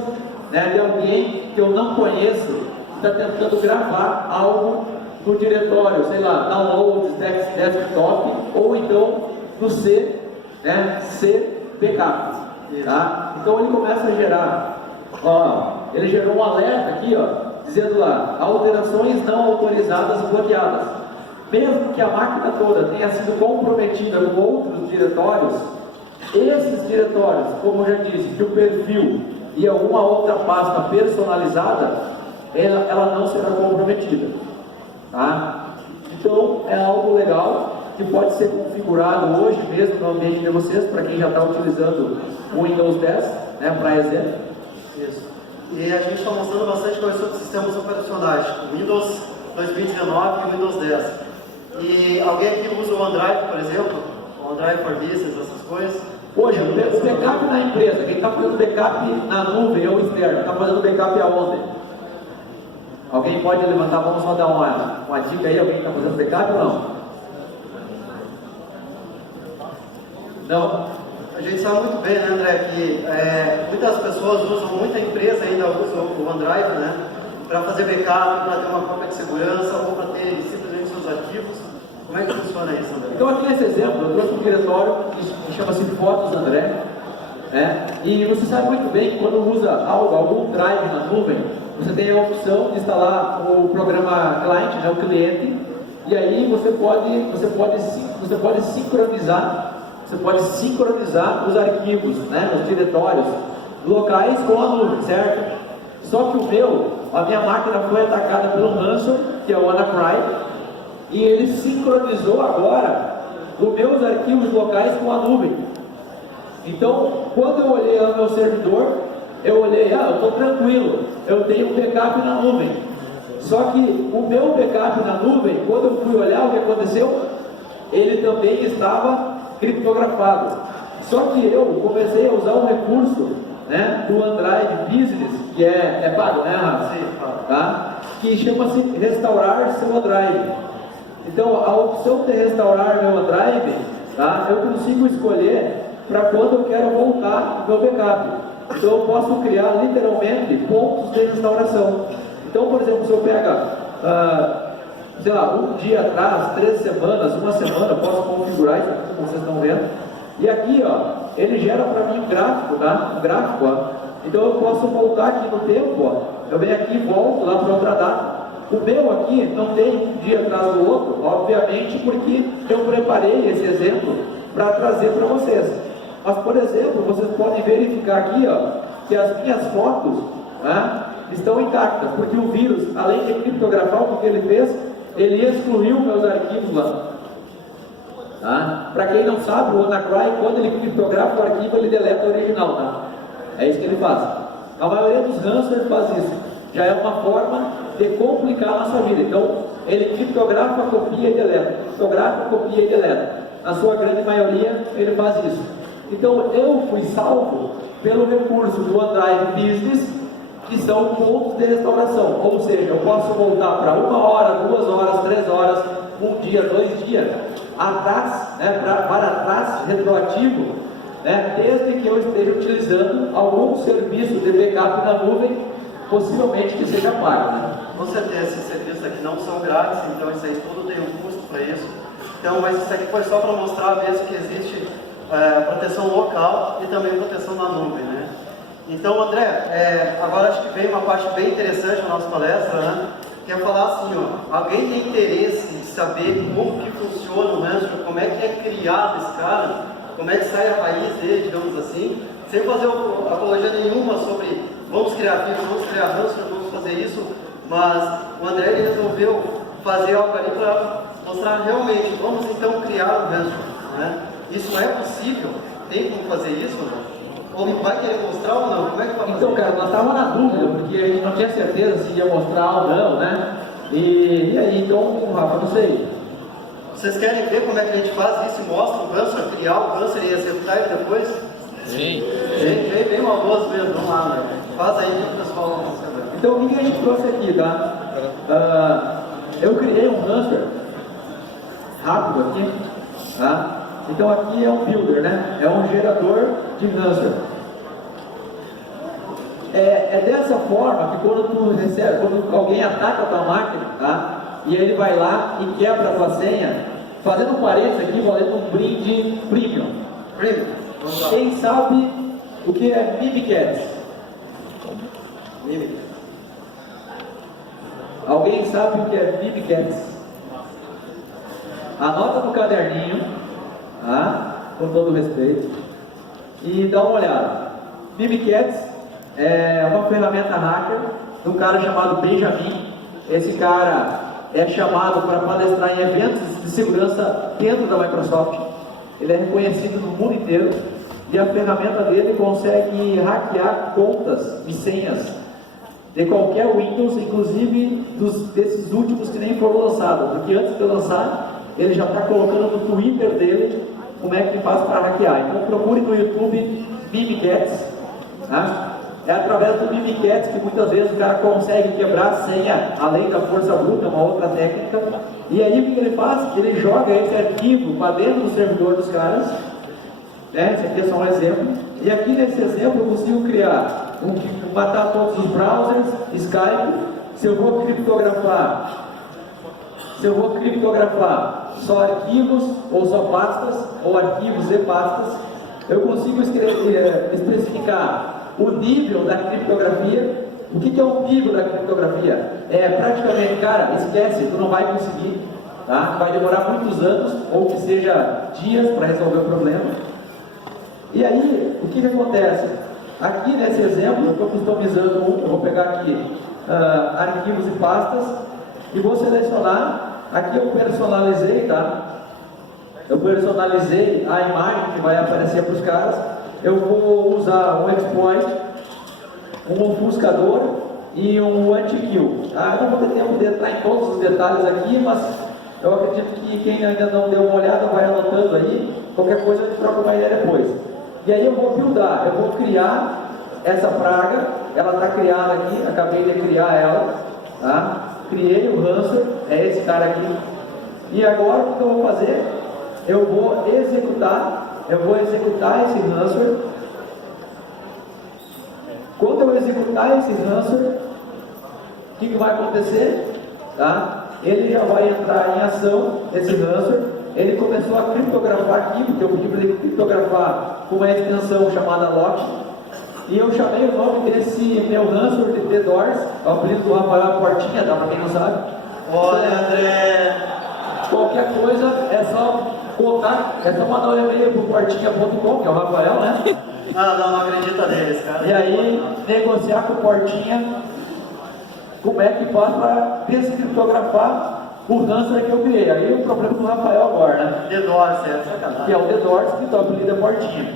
né, de alguém que eu não conheço, que está tentando gravar algo no diretório, sei lá, downloads, desktop, ou então no C, né, C backup, tá? Então ele começa a gerar, ele gerou um alerta aqui, dizendo lá, alterações não autorizadas bloqueadas. Mesmo que a máquina toda tenha sido comprometida com outros diretórios, esses diretórios, como eu já disse, que o perfil e alguma outra pasta personalizada, ela não será comprometida, tá? Então é algo legal que pode ser configurado hoje mesmo no ambiente de vocês, para quem já está utilizando o Windows 10, né, para exemplo. Isso. E a gente está mostrando bastante coisa sobre sistemas operacionais, Windows 2019 e Windows 10. E alguém aqui usa o OneDrive, por exemplo? O OneDrive for Business, essas coisas? Hoje, o backup na empresa, quem está fazendo backup na nuvem ou externo, está fazendo backup aonde? Alguém pode levantar, vamos só dar uma dica aí, alguém está fazendo backup ou não? Não? A gente sabe muito bem, né, André, que muitas pessoas usam, muita empresa ainda usa o OneDrive, né, para fazer backup, para ter uma cópia de segurança ou para ter simplesmente seus arquivos. Como é que funciona isso, André? Então aqui nesse exemplo, eu trouxe um diretório que chama-se Fotos André, né? E você sabe muito bem que quando usa algum drive na nuvem, você tem a opção de instalar o programa client, né, o cliente, e aí você pode sincronizar os arquivos, né, os diretórios locais com a nuvem, certo? Só que a minha máquina foi atacada pelo ransomware, que é o WannaCry, e ele sincronizou agora os meus arquivos locais com a nuvem. Então, quando eu olhei lá no meu servidor, eu olhei, eu estou tranquilo, eu tenho um backup na nuvem. Só que o meu backup na nuvem, quando eu fui olhar o que aconteceu, ele também estava criptografado. Só que eu comecei a usar um recurso, né, do OneDrive Business, que é pago, né, Rafa? Sim, pago. Tá? Que chama-se restaurar seu OneDrive. Então, a opção de restaurar meu OneDrive, tá, eu consigo escolher para quando eu quero voltar meu backup. Então, eu posso criar literalmente pontos de restauração. Então, por exemplo, se eu pega, sei lá, um dia atrás, 3 semanas, uma semana, eu posso configurar isso aqui, como vocês estão vendo. E aqui, ele gera para mim um gráfico, tá? Um gráfico, Então, eu posso voltar aqui no tempo, eu venho aqui e volto lá para outra data. O meu aqui não tem um dia atrás do outro, obviamente, porque eu preparei esse exemplo para trazer para vocês. Mas, por exemplo, vocês podem verificar aqui, ó, que as minhas fotos, né, estão intactas, porque o vírus, além de criptografar, o que ele fez? Ele excluiu meus arquivos lá. Tá? Para quem não sabe, o WannaCry, quando ele criptografa o arquivo, ele deleta o original. Tá? É isso que ele faz. A maioria dos ransomware faz isso. Já é uma forma de complicar a nossa vida. Então, ele criptografa, copia e deleta. Criptografa, copia e deleta. Na sua grande maioria, ele faz isso. Então, eu fui salvo pelo recurso do OneDrive Business, que são pontos de restauração. Ou seja, eu posso voltar para 1 hora, 2 horas, 3 horas, 1 dia, 2 dias, atrás, né, para trás, retroativo, né, desde que eu esteja utilizando algum serviço de backup na nuvem, possivelmente que seja pago. Né? Com certeza, esses serviços aqui não são grátis, então isso aí tudo tem um custo para isso. Então, mas isso aqui foi só para mostrar mesmo que existe proteção local e também proteção na nuvem, né? Então, André, agora acho que vem uma parte bem interessante da nossa palestra, né? Que é falar assim, ó, alguém tem interesse em saber como que funciona o ransomware, como é que é criado esse cara, como é que sai a raiz dele, digamos assim, sem fazer apologia nenhuma sobre vamos criar vírus, vamos criar ransomware, vamos fazer isso, mas o André ele resolveu fazer algo ali para mostrar realmente, vamos então criar um ransomware, né? Isso é possível? Tem como fazer isso, né? Ou vai querer mostrar ou não? Como é que vai fazer? Então, cara, nós estávamos na dúvida, porque a gente não tinha certeza se ia mostrar ou não, né? E aí, então, Rafa, não sei. Vocês querem ver como é que a gente faz isso e mostra o ransomware, criar o ransomware e executar ele depois? Sim. Bem maldoso mesmo, vamos lá, né? Faz aí que o pessoal não sabe. Então, o que a gente trouxe aqui, tá? Eu criei um ransomware rápido aqui, tá? Então aqui é um builder, né? É um gerador de ransomware. É dessa forma que quando alguém ataca a tua máquina, tá? E ele vai lá e quebra a tua senha, fazendo um parênteses aqui, valendo um brinde premium. Quem sabe o que é Mimikatz? Alguém sabe o que é Mimikatz? Anota no caderninho, tá? Com todo respeito, e dá uma olhada. Mimikatz é uma ferramenta hacker de um cara chamado Benjamin. Esse cara é chamado para palestrar em eventos de segurança dentro da Microsoft. Ele é reconhecido no mundo inteiro e a ferramenta dele consegue hackear contas e senhas de qualquer Windows, inclusive desses últimos que nem foram lançados, porque antes de lançar ele já está colocando no Twitter dele como é que faz para hackear. Então procure no YouTube Mimikatz, tá? É através do Mimikatz que muitas vezes o cara consegue quebrar a senha, além da força bruta, uma outra técnica. E aí o que ele faz? Ele joga esse arquivo para dentro do servidor dos caras, né? Esse aqui é só um exemplo. E aqui nesse exemplo eu consigo criar, matar todos os browsers, Skype. Se eu vou criptografar só arquivos, ou só pastas, ou arquivos e pastas, eu consigo especificar o nível da criptografia. O que é o nível da criptografia? É praticamente, cara, esquece, tu não vai conseguir, tá? Vai demorar muitos anos, ou que seja dias para resolver o problema. E aí, o que acontece? Aqui nesse exemplo, eu estou customizando eu vou pegar aqui arquivos e pastas, e vou selecionar. Aqui eu personalizei, tá? Eu personalizei a imagem que vai aparecer para os caras. Eu vou usar um exploit, um ofuscador e um anti-kill. Tá? Eu não vou ter tempo de entrar em todos os detalhes aqui, mas eu acredito que quem ainda não deu uma olhada vai anotando aí. Qualquer coisa a gente troca uma ideia depois. E aí eu vou buildar, eu vou criar essa praga. Ela está criada aqui, acabei de criar ela. Tá? Criei o ransomware, é esse cara aqui. E agora o que eu vou fazer? Eu vou executar esse ransomware. Quando eu executar esse ransomware, o que vai acontecer? Tá? Ele já vai entrar em ação, esse ransomware. Ele começou a criptografar aqui, porque eu pedi para ele criptografar com uma extensão chamada lock. E eu chamei o nome desse meu ransomware de DDoS, o apelido do Rafael Portinha, tá? Para quem não sabe. Olha, André! Qualquer coisa é só contato, é só mandar um e-mail pro portinha.com, que é o Rafael, né? Não acredita neles, cara. E aí, negociar com o Portinha como é que faz para descriptografar o ransomware que eu criei. Aí o problema do Rafael agora, né? The Doors, é sacanagem. Que é o The Doors, que está apelido é Portinha.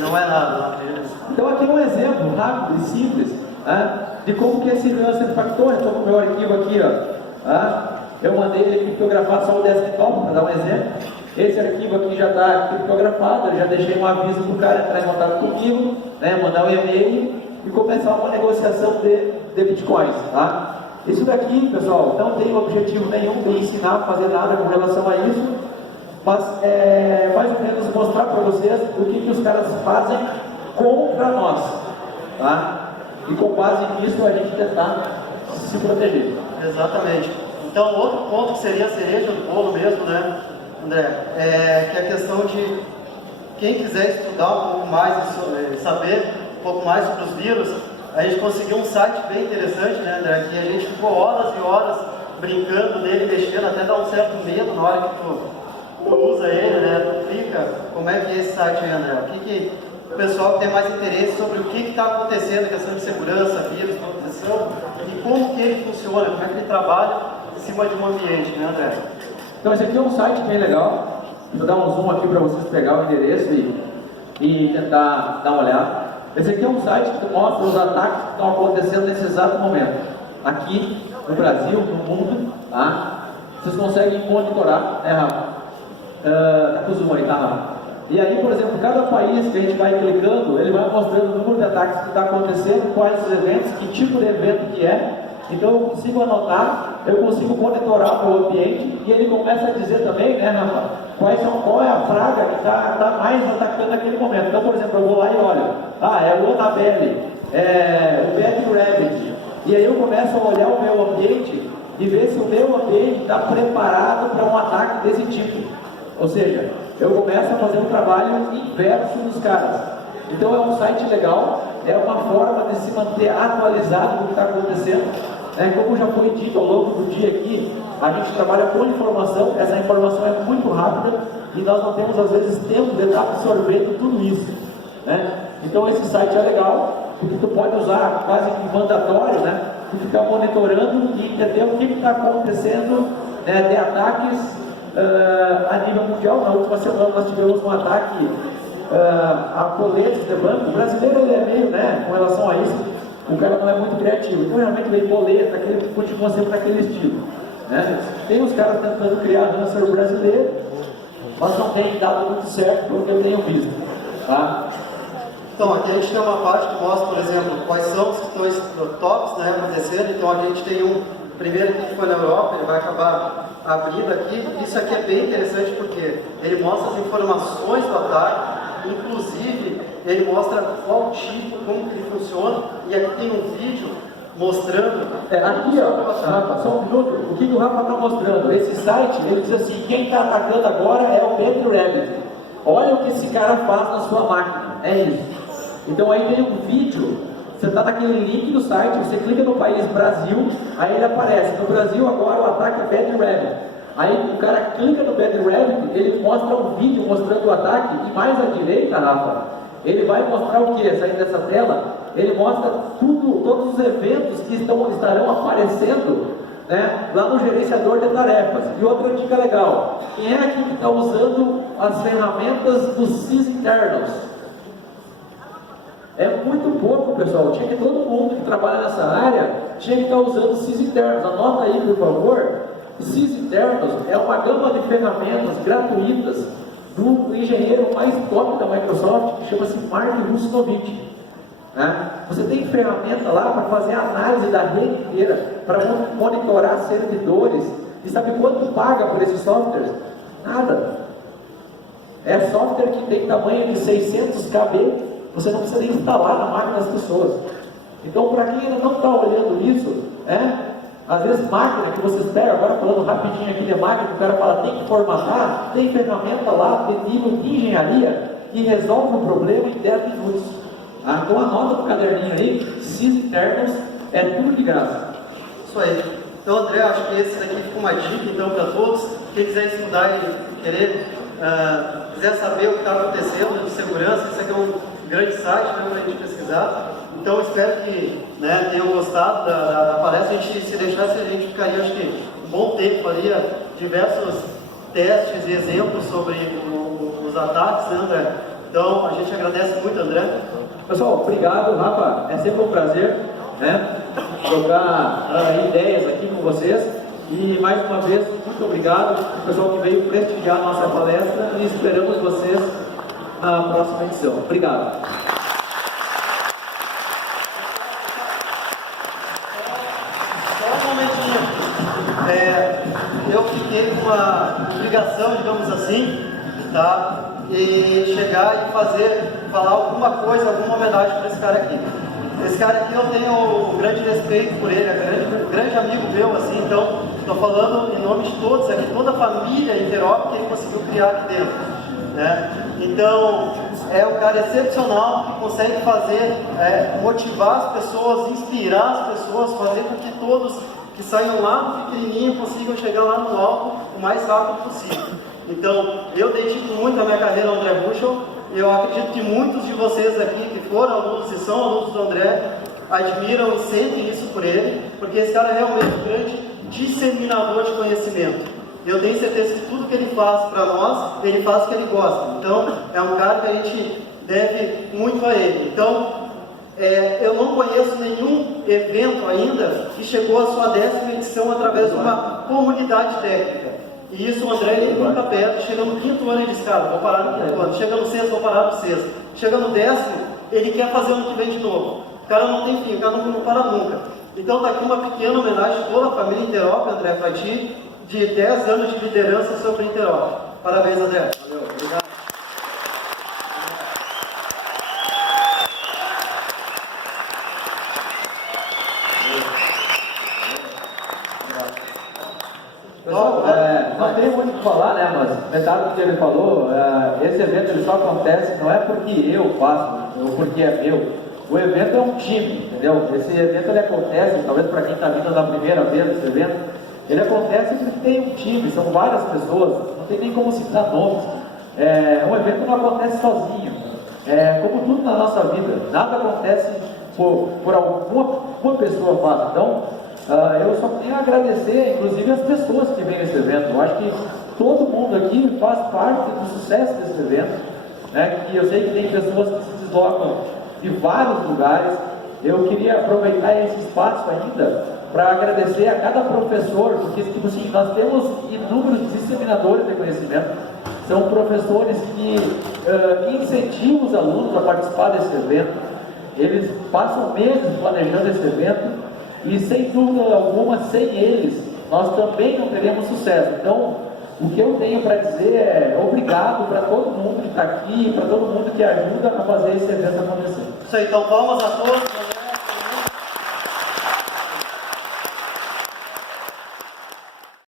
Não é nada, não acredito. Então aqui é um exemplo rápido e simples, né, de como que esse ransomware impactou. Eu estou com o meu arquivo aqui, ó. Eu mandei ele criptografado só o desktop, para dar um exemplo. Esse arquivo aqui já está criptografado, eu já deixei um aviso para o cara entrar em contato comigo, né, mandar um e-mail e começar uma negociação de bitcoins. Tá? Isso daqui, pessoal, não tem objetivo nenhum de ensinar a fazer nada com relação a isso, mas é mais ou menos mostrar para vocês o que os caras fazem contra nós. Tá? E com base nisso a gente tentar se proteger. Exatamente. Então, outro ponto que seria a cereja do bolo mesmo, né, André, que é a questão de quem quiser estudar um pouco mais, saber um pouco mais sobre os vírus, a gente conseguiu um site bem interessante, né, André, que a gente ficou horas e horas brincando nele, mexendo, até dá um certo medo na hora que tu usa ele, né, tu clica. Como é que é esse site aí, André? O que o pessoal tem mais interesse sobre o que está acontecendo, a questão de segurança, vírus, proteção, e como que ele funciona, como é que ele trabalha em cima de um ambiente, né, André? Então esse aqui é um site bem legal. Vou dar um zoom aqui para vocês pegar o endereço e tentar dar uma olhada. Esse aqui é um site que mostra os ataques que estão acontecendo nesse exato momento. Aqui no Brasil, no mundo, tá? Vocês conseguem monitorar, né, Rafa? Tá com o zoom aí, tá, Rafa? E aí, por exemplo, cada país que a gente vai clicando, ele vai mostrando o número de ataques que está acontecendo, quais os eventos, que tipo de evento que é. Então eu consigo anotar, eu consigo monitorar o ambiente e ele começa a dizer também, né, Rafa, qual é a praga que está mais atacando naquele momento. Então, por exemplo, eu vou lá e olho, é o Annabelle, é o Bad Rabbit, e aí eu começo a olhar o meu ambiente e ver se o meu ambiente está preparado para um ataque desse tipo. Ou seja, eu começo a fazer um trabalho inverso dos caras. Então é um site legal, é uma forma de se manter atualizado com o que está acontecendo. Como já foi dito ao longo do dia aqui, a gente trabalha com informação, essa informação é muito rápida e nós não temos às vezes tempo de estar absorvendo tudo isso. Né? Então esse site é legal, porque tu pode usar quase que mandatório, né? Tu ficar monitorando e entender o que está acontecendo, né, de ataques a nível mundial. Na última semana nós tivemos um ataque a coletes de banco. O brasileiro ele é meio, né, com relação a isso, o cara não é muito criativo. Então realmente vem boleto, aquele continua sempre naquele estilo. Né? Tem os caras tentando criar ransomware brasileiro, mas não tem dado muito certo pelo que eu tenho visto. Tá? Então, aqui a gente tem uma parte que mostra, por exemplo, quais são os tops, né, acontecendo. Então, a gente tem um primeiro que foi na Europa, ele vai acabar abrindo aqui. Isso aqui é bem interessante porque ele mostra as informações do ataque, inclusive ele mostra qual tipo, como que ele funciona, e aqui tem um vídeo mostrando... Aqui, ó, Rafa, só um minuto, o que o Rafa está mostrando? Esse site, ele diz assim, quem está atacando agora é o Bad Rabbit. Olha o que esse cara faz na sua máquina, é isso. Então aí tem um vídeo, você está naquele link do site, você clica no país Brasil, aí ele aparece, no Brasil agora o ataque é Bad Rabbit. Aí o cara clica no Bad Rabbit, ele mostra um vídeo mostrando o ataque, e mais à direita, Rafa, ele vai mostrar o que? Saindo dessa tela, ele mostra todos os eventos que estarão aparecendo, né, lá no gerenciador de tarefas. E outra dica legal, quem é aqui que está usando as ferramentas do sysinternals? É muito pouco, pessoal. Tinha que todo mundo que trabalha nessa área tinha que estar usando sysinternals. Anota aí, por favor. Sysinternals é uma gama de ferramentas gratuitas do engenheiro mais top da Microsoft, que chama-se Mark Russinovich. Né? Você tem ferramenta lá para fazer a análise da rede inteira, para monitorar servidores. E sabe quanto paga por esses softwares? Nada. É software que tem tamanho de 600 KB. Você não precisa nem instalar na máquina das pessoas. Então, para quem ainda não está olhando isso, às vezes máquina que vocês pegam, agora falando rapidinho aqui de máquina, que o cara fala tem que formatar, tem ferramenta lá de nível de engenharia que resolve o problema em 10 minutos. Então anota no caderninho aí, sysinternals é tudo de graça. Isso aí. Então, André, acho que esse daqui fica uma dica então para todos. Quem quiser estudar e querer quiser saber o que está acontecendo de segurança, isso aqui é um grande site, né, para a gente pesquisar. Então, espero que, né, tenham gostado da palestra. A gente, se deixasse, a gente ficaria, acho que, um bom tempo, faria diversos testes e exemplos sobre os ataques, né, André? Então, a gente agradece muito, André. Pessoal, obrigado, Rafa. É sempre um prazer, né, trocar ideias aqui com vocês. E, mais uma vez, muito obrigado ao pessoal que veio prestigiar a nossa palestra e esperamos vocês na próxima edição. Obrigado. Eu fiquei com uma obrigação, digamos assim, tá? E chegar e falar alguma coisa, alguma homenagem para esse cara aqui. Esse cara aqui eu tenho um grande respeito por ele, é grande amigo meu, assim, então estou falando em nome de todos aqui, toda a família Interop que ele conseguiu criar aqui dentro, né? Então, é um cara excepcional que consegue fazer, motivar as pessoas, inspirar as pessoas, fazer com que todos que saiam lá do pequenininho consigam chegar lá no alto o mais rápido possível. Então, eu dedico muito a minha carreira ao André Buchel. Eu acredito que muitos de vocês aqui que foram alunos e são alunos do André admiram e sentem isso por ele, porque esse cara é realmente um grande disseminador de conhecimento. Eu tenho certeza que tudo que ele faz para nós, ele faz o que ele gosta. Então, é um cara que a gente deve muito a ele. Então, eu não conheço nenhum evento ainda que chegou à sua 10ª edição através de uma comunidade técnica. E isso o André ele nunca perde. Chega no 5º ano, ele diz, cara, vou parar no 5º ano. Chega no 6º, vou parar no 6º. Chega no 10º, ele quer fazer ano que vem de novo. O cara não tem fim, o cara não para nunca. Então está aqui uma pequena homenagem a toda a família Interop, André, para ti, de 10 anos de liderança sobre Interop. Parabéns, André. Valeu, obrigado. Pessoal, não tem muito o que falar, né, mas metade do que ele falou, esse evento ele só acontece, não é porque eu faço, ou porque é meu. O evento é um time, entendeu? Esse evento ele acontece, talvez para quem está vindo na primeira vez desse evento, ele acontece porque tem um time, são várias pessoas, não tem nem como citar nomes. Um evento não acontece sozinho. Como tudo na nossa vida, nada acontece por alguma pessoa faz. Então, eu só tenho a agradecer, inclusive, as pessoas que vêm nesse evento. Eu acho que todo mundo aqui faz parte do sucesso desse evento, né? Que eu sei que tem pessoas que se deslocam de vários lugares. Eu queria aproveitar esse espaço ainda para agradecer a cada professor, porque tipo assim, nós temos inúmeros disseminadores de conhecimento. São professores que incentivam os alunos a participar desse evento. Eles passam meses planejando esse evento. E sem dúvida alguma, sem eles, nós também não teremos sucesso. Então, o que eu tenho para dizer é obrigado para todo mundo que está aqui, para todo mundo que ajuda a fazer esse evento acontecer. Isso aí, então palmas a todos.